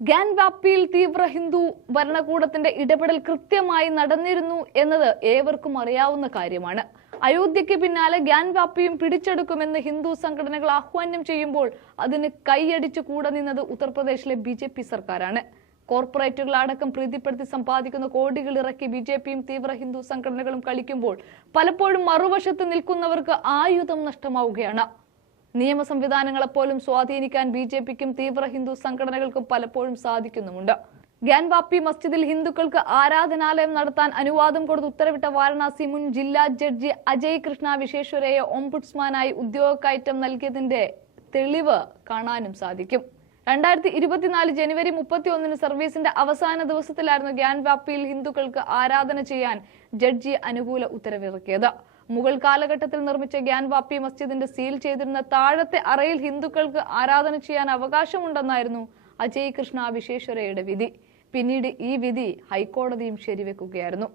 ഗ്യാൻ വാപ്പിയിൽ തീവ്ര ഹിന്ദു ഭരണകൂടത്തിന്റെ ഇടപെടൽ കൃത്യമായി നടന്നിരുന്നു എന്നത് ഏവർക്കും അറിയാവുന്ന കാര്യമാണ്. അയോധ്യയ്ക്ക് പിന്നാലെ ഗ്യാൻ വാപ്പിയും പിടിച്ചെടുക്കുമെന്ന് ഹിന്ദു സംഘടനകൾ ആഹ്വാനം ചെയ്യുമ്പോൾ അതിന് കൈയടിച്ചു കൂടെ നിന്നത് ഉത്തർപ്രദേശിലെ ബി ജെ പി സർക്കാരാണ്. കോർപ്പറേറ്റുകൾ അടക്കം പ്രീതിപ്പെടുത്തി സമ്പാദിക്കുന്ന കോടികൾ ഇറക്കി ബി ജെ പിയും തീവ്ര ഹിന്ദു സംഘടനകളും കളിക്കുമ്പോൾ പലപ്പോഴും മറുവശത്ത് നിൽക്കുന്നവർക്ക് ആയുധം നഷ്ടമാവുകയാണ്. നിയമ സംവിധാനങ്ങളെപ്പോലും സ്വാധീനിക്കാൻ ബി ജെ പിക്കും തീവ്ര ഹിന്ദു സംഘടനകൾക്കും പലപ്പോഴും സാധിക്കുന്നുമുണ്ട്. ഗ്യാൻവാപ്പി മസ്ജിദിൽ ഹിന്ദുക്കൾക്ക് ആരാധനാലയം നടത്താൻ അനുവാദം കൊടുത്ത് ഉത്തരവിട്ട വാരണാസി മുൻ ജില്ലാ ജഡ്ജി അജയ് കൃഷ്ണ വിശ്വേശ്വരയെ ഓംബുഡ്സ്മാനായി ഉദ്യോഗക്കയറ്റം നൽകിയതിന്റെ തെളിവ് കാണാനും സാധിക്കും. രണ്ടായിരത്തി ഇരുപത്തിനാല് ജനുവരി മുപ്പത്തി ഒന്നിന് സർവീസിന്റെ അവസാന ദിവസത്തിലായിരുന്നു ഗ്യാൻവാപ്പിയിൽ ഹിന്ദുക്കൾക്ക് ആരാധന ചെയ്യാൻ ജഡ്ജി അനുകൂല ഉത്തരവിറക്കിയത്. മുഗൾ കാലഘട്ടത്തിൽ നിർമ്മിച്ച ഗ്യാൻവാപ്പി മസ്ജിദിന്റെ സീൽ ചെയ്തിരുന്ന താഴത്തെ അറയിൽ ഹിന്ദുക്കൾക്ക് ആരാധന ചെയ്യാൻ അവകാശമുണ്ടെന്നായിരുന്നു അജയ് കൃഷ്ണ വിശ്വേശ്വരയുടെ വിധി. പിന്നീട് ഈ വിധി ഹൈക്കോടതിയും ശരിവെക്കുകയായിരുന്നു.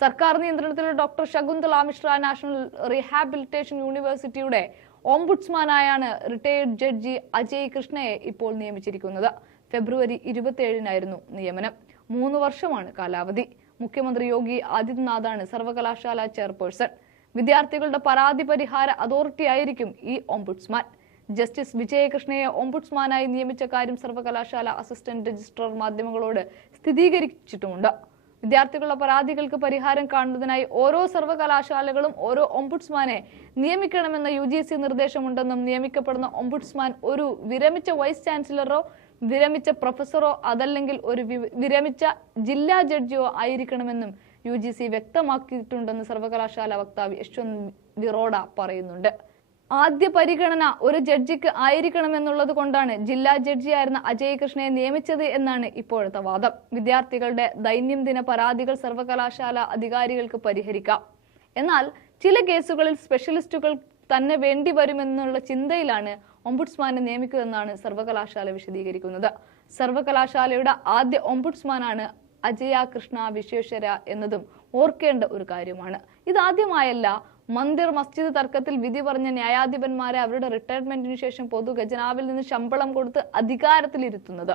സർക്കാർ നിയന്ത്രണത്തിലുള്ള doctor Shakuntala Mishra national rehabilitation യൂണിവേഴ്സിറ്റിയുടെ ഓംബുഡ്സ്മാനായാണ് റിട്ടയേർഡ് ജഡ്ജി അജയ് കൃഷ്ണയെ ഇപ്പോൾ നിയമിച്ചിരിക്കുന്നത്. ഫെബ്രുവരി ഇരുപത്തിയേഴിനായിരുന്നു നിയമനം. മൂന്ന് വർഷമാണ് കാലാവധി. മുഖ്യമന്ത്രി യോഗി ആദിത്യനാഥാണ് സർവകലാശാല ചെയർപേഴ്സൺ. വിദ്യാർത്ഥികളുടെ പരാതി പരിഹാര അതോറിറ്റി ആയിരിക്കും ഈ ഓംബുഡ്സ്മാൻ ജസ്റ്റിസ് വിജയകൃഷ്ണയെ ഓംബുഡ്സ്മാനായി നിയമിച്ച കാര്യം സർവകലാശാല അസിസ്റ്റന്റ് രജിസ്ട്രാർ മാധ്യമങ്ങളോട് സ്ഥിരീകരിച്ചിട്ടുമുണ്ട്. വിദ്യാർത്ഥികളുടെ പരാതികൾക്ക് പരിഹാരം കാണുന്നതിനായി ഓരോ സർവകലാശാലകളും ഓരോ ഒംബുഡ്സ്മാനെ നിയമിക്കണമെന്ന യു ജി സി നിർദ്ദേശമുണ്ടെന്നും നിയമിക്കപ്പെടുന്ന ഒംബുഡ്സ്മാൻ ഒരു വിരമിച്ച വൈസ് ചാൻസലറോ വിരമിച്ച പ്രൊഫസറോ അതല്ലെങ്കിൽ ഒരു വിരമിച്ച ജില്ലാ ജഡ്ജിയോ ആയിരിക്കണമെന്നും യു ജി സി വ്യക്തമാക്കിയിട്ടുണ്ടെന്ന് സർവകലാശാല വക്താവ് യശ്വന്ത് വിറോഡ പറയുന്നുണ്ട്. ആദ്യ പരിഗണന ഒരു ജഡ്ജിക്ക് ആയിരിക്കണമെന്നുള്ളത് കൊണ്ടാണ് ജില്ലാ ജഡ്ജിയായിരുന്ന അജയ് കൃഷ്ണയെ നിയമിച്ചത് എന്നാണ് ഇപ്പോഴത്തെ വാദം. വിദ്യാർത്ഥികളുടെ ദൈനംദിന പരാതികൾ സർവകലാശാല അധികാരികൾക്ക് പരിഹരിക്കാം. എന്നാൽ ചില കേസുകളിൽ സ്പെഷ്യലിസ്റ്റുകൾ തന്നെ വേണ്ടി വരുമെന്നുള്ള ചിന്തയിലാണ് ഒംബുഡ്സ്മാനെ നിയമിക്കുമെന്നാണ് സർവകലാശാല വിശദീകരിക്കുന്നത്. സർവകലാശാലയുടെ ആദ്യ ഒംബുഡ്സ്മാനാണ് അജയ കൃഷ്ണ വിശ്വേശ്വര എന്നതും ഓർക്കേണ്ട ഒരു കാര്യമാണ്. ഇതാദ്യമായല്ല മന്ദിർ മസ്ജിദ് തർക്കത്തിൽ വിധി പറഞ്ഞ ന്യായാധിപന്മാരെ അവരുടെ റിട്ടയർമെന്റിന് ശേഷം പൊതു ഖജനാവിൽ നിന്ന് ശമ്പളം കൊടുത്ത് അധികാരത്തിലിരുത്തുന്നത്.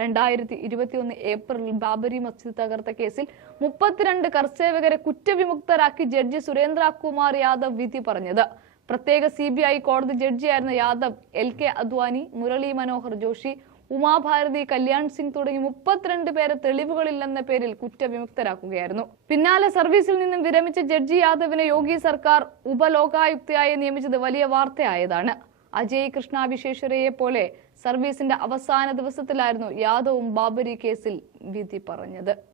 രണ്ടായിരത്തി ഇരുപത്തിയൊന്ന് ഏപ്രിലിൽ ബാബരി മസ്ജിദ് തകർത്ത കേസിൽ മുപ്പത്തിരണ്ട് കർസേവകരെ കുറ്റവിമുക്തരാക്കി ജഡ്ജി സുരേന്ദ്ര കുമാർ യാദവ് വിധി പറഞ്ഞത്. പ്രത്യേക സി ബി ഐ കോടതി ജഡ്ജിയായിരുന്ന യാദവ് എൽ കെ അദ്വാനി മുരളി മനോഹർ ജോഷി ഉമാഭാരതി കല്യാൺ സിംഗ് തുടങ്ങി മുപ്പത്തിരണ്ട് പേരെ തെളിവുകളില്ലെന്ന പേരിൽ കുറ്റവിമുക്തരാക്കുകയായിരുന്നു. പിന്നാലെ സർവീസിൽ നിന്നും വിരമിച്ച ജഡ്ജി യാദവിനെ യോഗി സർക്കാർ ഉപലോകായുക്തയായി നിയമിച്ചത് വലിയ വാർത്തയായതാണ്. അജയ് കൃഷ്ണ പോലെ സർവീസിന്റെ അവസാന ദിവസത്തിലായിരുന്നു യാദവും ബാബരി കേസിൽ വിധി പറഞ്ഞത്.